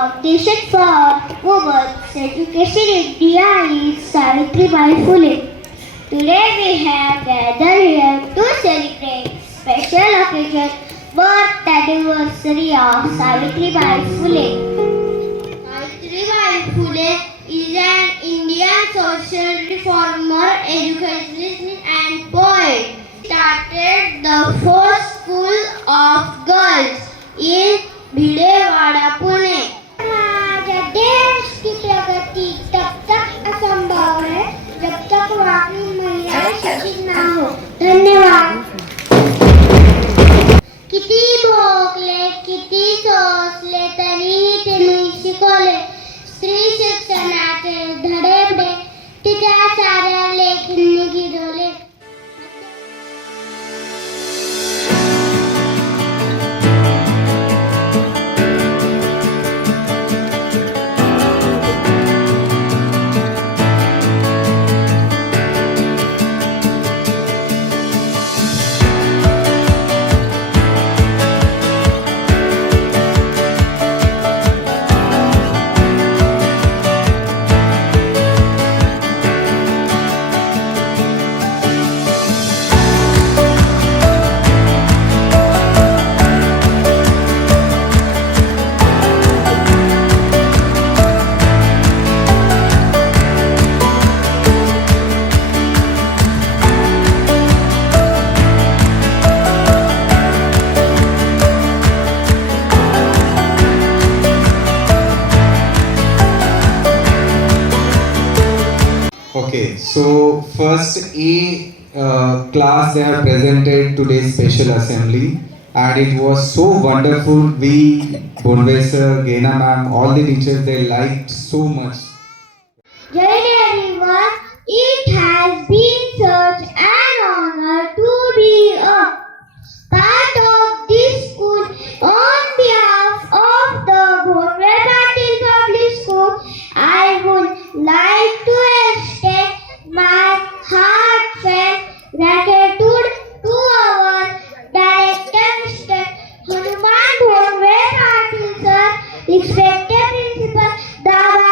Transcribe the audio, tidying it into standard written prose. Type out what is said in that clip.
Foundation for Women's Education in India is Savitribai Phule. Today we have gathered here to celebrate special occasion birth anniversary of Savitribai Phule. Savitribai Phule is an Indian social reformer, educationist and poet. Started the first school of girls in Phule, Pune. हमारे देश की प्रगति तब तक असंभव है जब तक वहाँ की महिलाएं शिक्षित ना हो. धन्यवाद. किती भोगले किती सोसले तरीही तिने शिकवले. स्त्री शिक्षणाचे धडे तिच्या साऱ्या लेखींनी गिरवले. Okay, so first A class they have presented today's special assembly and it was so wonderful. We, Bonve sir, Gena ma'am, all the teachers they liked so much. Jai everyone, it has been such an honor to be a part of this school. On behalf of the Phule Public School, I would like to extend my heartfelt gratitude to our director, Mr. Hanuman Phule Patil sir, respected principal Dava